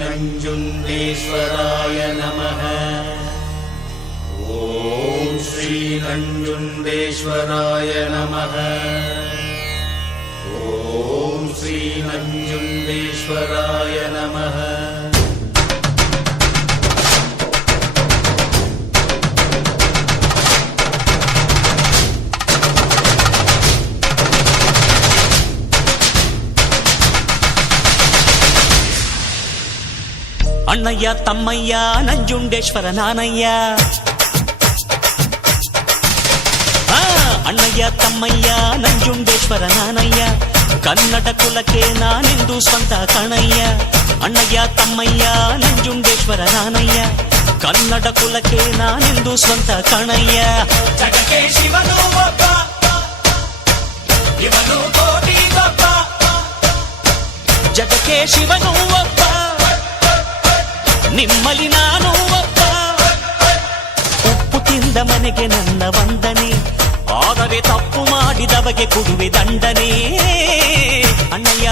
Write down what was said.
ನಂಜುಂಡೇಶ್ವರಾಯ ನಮಃ. ಓಂ ಶ್ರೀ ನಂಜುಂಡೇಶ್ವರಾಯ ನಮಃ. ಓಂ ಶ್ರೀ ನಂಜುಂಡೇಶ್ವರಾಯ ನಮಃ. ಅಣ್ಣಯ್ಯ ತಮ್ಮಯ್ಯ ನಂಜುಂಡೇಶ್ವರ ನಾನಯ್ಯ. ಅಣ್ಣಯ್ಯ ತಮ್ಮಯ್ಯ ನಂಜುಂಡೇಶ್ವರ ನಾನಯ್ಯ. ಕನ್ನಡ ಕುಲಕ್ಕೆ ನಾನೆಂದು ಸ್ವಂತ ಕಣಯ್ಯ. ಅಣ್ಣಯ್ಯ ತಮ್ಮಯ್ಯ ನಂಜುಂಡೇಶ್ವರ ನಾನಯ್ಯ. ಕನ್ನಡ ಕುಲಕ್ಕೆ ನಾನೆಂದು ಸ್ವಂತ ಕಣಯ್ಯ. ಜಗಕ್ಕೆ ಶಿವನು ಒಬ್ಬ, ಇವನು ಕೋಟಿ ಒಬ್ಬ. ಜಗಕ್ಕೆ ಶಿವನು ಒಬ್ಬ, ನಿಮ್ಮಲ್ಲಿ ನಾನು ಒಬ್ಬ. ಉಪ್ಪು ತಿಂದ ಮನೆಗೆ ನನ್ನ ವಂದನೆ, ಆದರೆ ತಪ್ಪು ಮಾಡಿದವಗೆ ಕೊಡುವೆ ದಂಡನೆ. ಅಣ್ಣಯ್ಯ